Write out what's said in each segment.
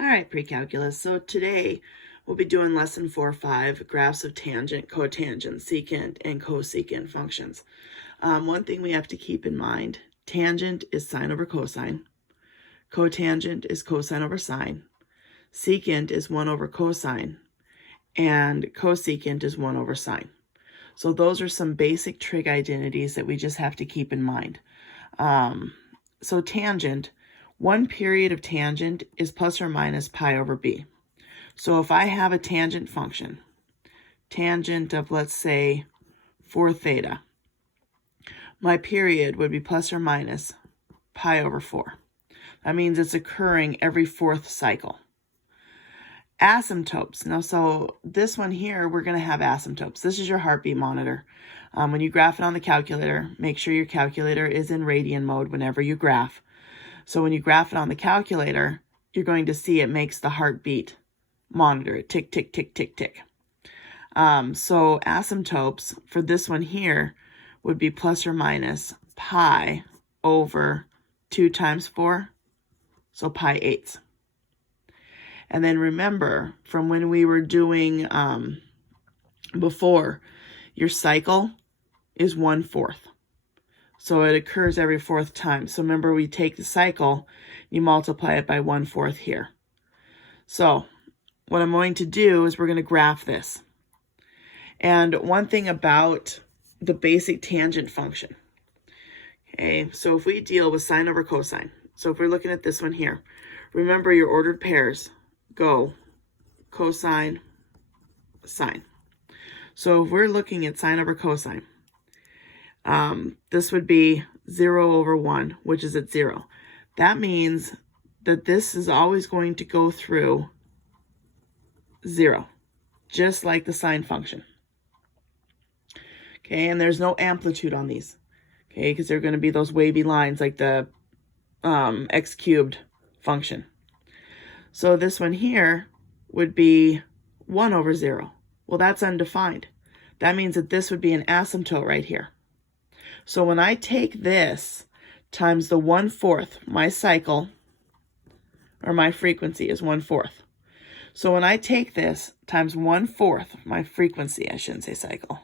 All right, Precalculus. So today we'll be doing lesson 4.5, graphs of tangent, cotangent, secant, and cosecant functions. One thing we have to keep in mind, tangent is sine over cosine. Cotangent is cosine over sine. Secant is 1 over cosine. And cosecant is 1 over sine. So those are some basic trig identities that we just have to keep in mind. So tangent, one period of tangent is plus or minus pi over b. So if I have a tangent function, tangent of, let's say, 4 theta, my period would be plus or minus pi over 4. That means it's occurring every 4th cycle. Asymptotes. Now, so this one here, we're going to have asymptotes. This is your heartbeat monitor. When you graph it on the calculator, make sure your calculator is in radian mode whenever you graph. So when you graph it on the calculator, you're going to see it makes the heartbeat monitor. It tick, tick, tick, tick, tick. So asymptotes for this one here would be plus or minus pi over 2 times 4, so pi 8ths. And then remember, from when we were doing before, your cycle is 1/4. So it occurs every 4th time. So remember, we take the cycle, you multiply it by 1/4 here. So what I'm going to do is we're going to graph this. And one thing about the basic tangent function, okay, so if we deal with sine over cosine, so if we're looking at this one here, remember your ordered pairs go cosine, sine. So if we're looking at sine over cosine, this would be 0 over 1, which is at 0. That means that this is always going to go through 0, just like the sine function. Okay, and there's no amplitude on these, okay, because they're going to be those wavy lines like the x cubed function. So this one here would be 1 over 0. Well, that's undefined. That means that this would be an asymptote right here. So when I take this times the 1/4, my cycle, or my frequency is 1/4. So when I take this times 1/4, my frequency, I shouldn't say cycle.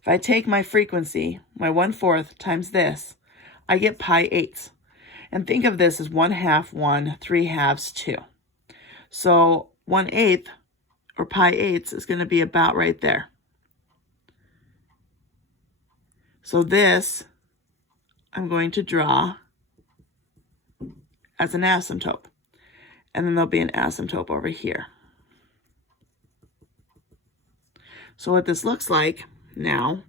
If I take my frequency, my 1/4 times this, I get pi 8ths. And think of this as 1/2, 1, 3/2, 2. So 1/8 or pi 8ths is going to be about right there. So this I'm going to draw as an asymptote. And then there'll be an asymptote over here. So what this looks like now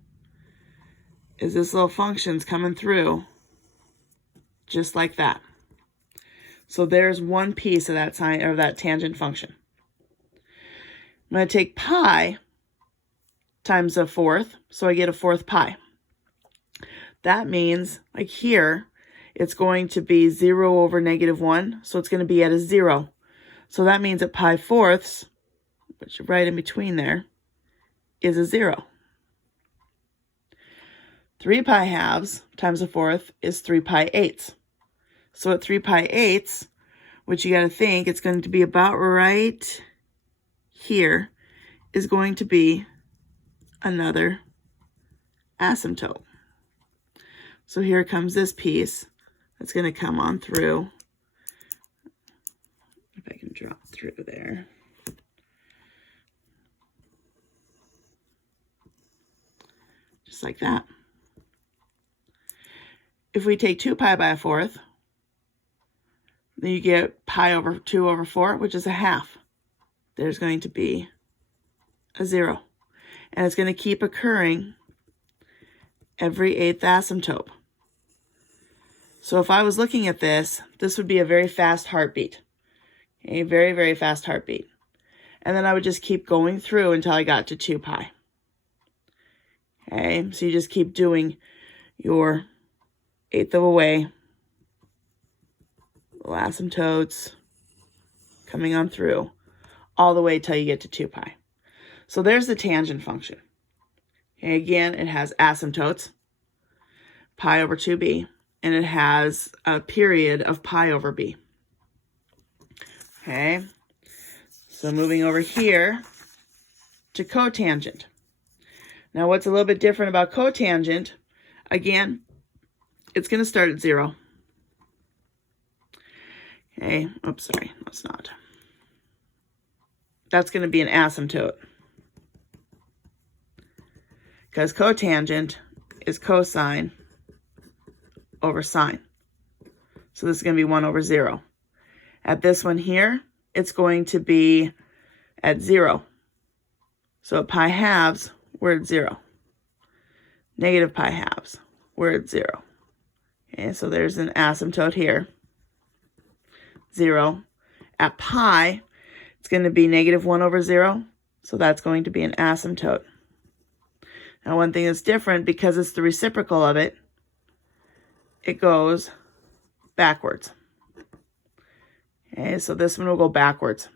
is this little function's coming through just like that. So there's one piece of that sine or that tangent function. I'm going to take pi times 1/4, so I get 1/4 pi. That means, like here, it's going to be 0 over -1, so it's going to be at a 0. So that means that pi 4ths, which is right in between there, is a 0. 3 pi halves times 1/4 is 3 pi 8ths. So at 3 pi 8ths, which you got to think it's going to be about right here, is going to be another asymptote. So here comes this piece that's going to come on through. If I can drop through there. Just like that. If we take 2 pi by 1/4, then you get pi over 2 over 4, which is 1/2. There's going to be a 0. And it's going to keep occurring every 8th asymptote. So if I was looking at this, this would be a very fast heartbeat. A very, very fast heartbeat. And then I would just keep going through until I got to 2 pi. Okay, so you just keep doing your 1/8 of a way. Little asymptotes coming on through all the way till you get to 2 pi. So there's the tangent function. Okay, again, it has asymptotes, pi over 2b, and it has a period of pi over b. Okay, so moving over here to cotangent. Now what's a little bit different about cotangent, again, it's going to start at 0. Okay, oops, sorry, that's not. That's going to be an asymptote, because cotangent is cosine over sine. So this is going to be 1 over 0. At this one here, it's going to be at 0. So at pi halves, we're at 0. Negative pi halves, we're at 0. Okay, so there's an asymptote here. 0. At pi, it's going to be negative 1 over 0. So that's going to be an asymptote. Now one thing that's different, because it's the reciprocal of it, it goes backwards. Okay, so this one will go backwards.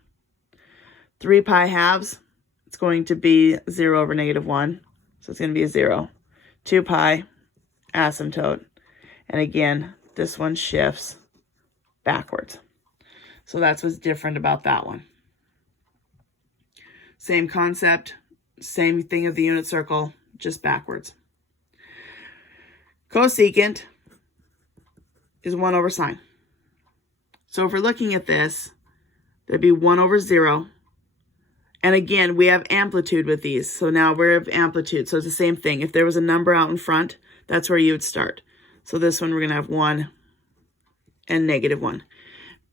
3 pi halves, it's going to be 0 over negative 1. So it's going to be a 0. 2 pi, asymptote. And again, this one shifts backwards. So that's what's different about that one. Same concept, same thing of the unit circle, just backwards. Cosecant is 1 over sine. So if we're looking at this, there'd be 1 over 0. And again, we have amplitude with these. So now we're of amplitude. So it's the same thing. If there was a number out in front, that's where you would start. So this one, we're going to have 1 and negative 1.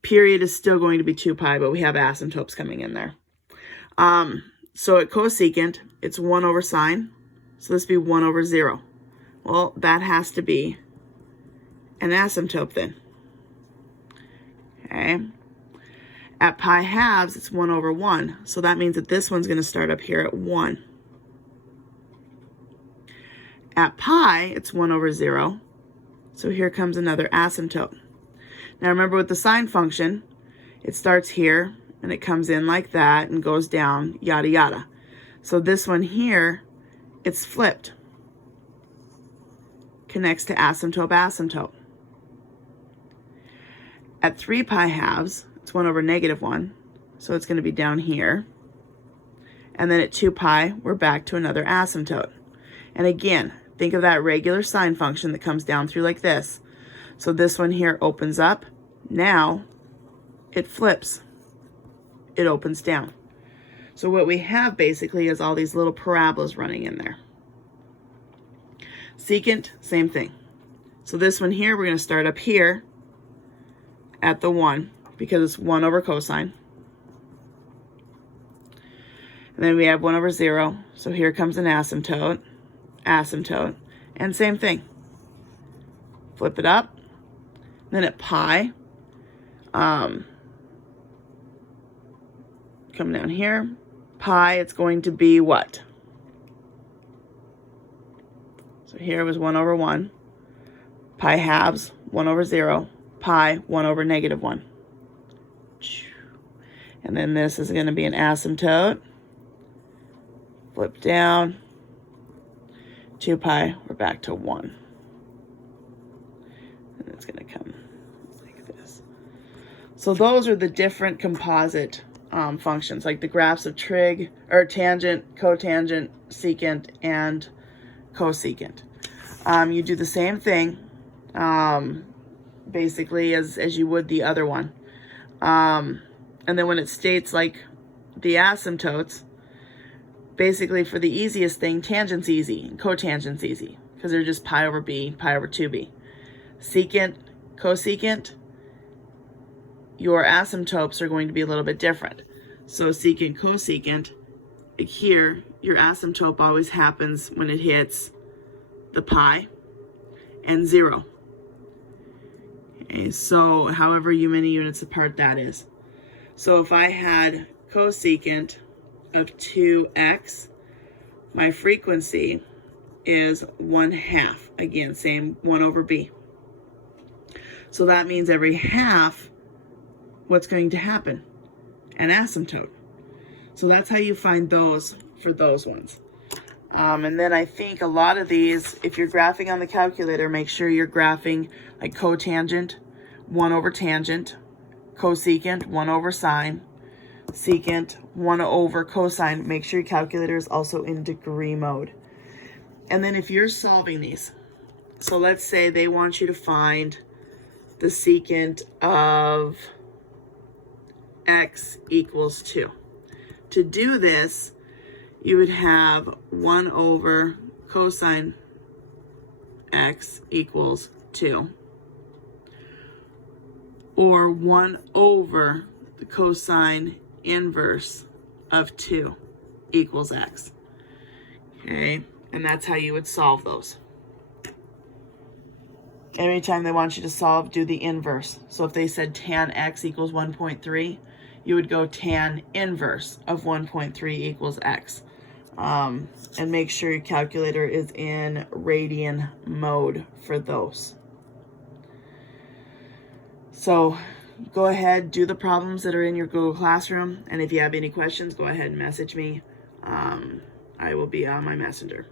Period is still going to be 2 pi, but we have asymptotes coming in there. So at cosecant, it's 1 over sine. So this would be 1 over 0. Well, that has to be an asymptote then. Okay. At pi halves, it's 1 over 1. So that means that this one's going to start up here at 1. At pi, it's 1 over 0. So here comes another asymptote. Now remember with the sine function, it starts here and it comes in like that and goes down, yada yada. So this one here, it's flipped. Connects to asymptote, asymptote. At 3 pi halves, it's 1 over negative 1. So it's going to be down here. And then at 2 pi, we're back to another asymptote. And again, think of that regular sine function that comes down through like this. So this one here opens up. Now it flips. It opens down. So what we have basically is all these little parabolas running in there. Secant, same thing. So this one here, we're going to start up here at the 1 because it's 1 over cosine. And then we have 1 over 0. So here comes an asymptote, asymptote, and same thing. Flip it up. Then at pi, coming down here, pi, it's going to be what? So here was 1 over 1. Pi halves, 1 over 0. Pi, 1 over negative 1. And then this is going to be an asymptote. Flip down. 2 pi, we're back to 1. And it's going to come like this. So those are the different composite functions, like the graphs of trig, or tangent, cotangent, secant, and cosecant. You do the same thing, basically, as you would the other one. And then when it states like the asymptotes, basically for the easiest thing, tangent's easy and cotangent's easy because they're just pi over b, pi over 2b. Secant, cosecant, your asymptotes are going to be a little bit different. So secant, cosecant, here, your asymptote always happens when it hits the pi and 0. Okay, so however many units apart that is. So if I had cosecant of 2x, my frequency is 1/2. Again, same 1 over b. So that means every half, what's going to happen? An asymptote. So that's how you find those for those ones. And then I think a lot of these, if you're graphing on the calculator, make sure you're graphing like cotangent, 1 over tangent, cosecant, 1 over sine, secant, 1 over cosine. Make sure your calculator is also in degree mode. And then if you're solving these, so let's say they want you to find the secant of x equals 2. To do this, you would have 1 over cosine x equals 2. Or 1 over the cosine inverse of 2 equals x. Okay, and that's how you would solve those. Anytime they want you to solve, do the inverse. So if they said tan x equals 1.3, you would go tan inverse of 1.3 equals x. And make sure your calculator is in radian mode for those. So go ahead, do the problems that are in your Google Classroom. And if you have any questions, go ahead and message me. I will be on my messenger.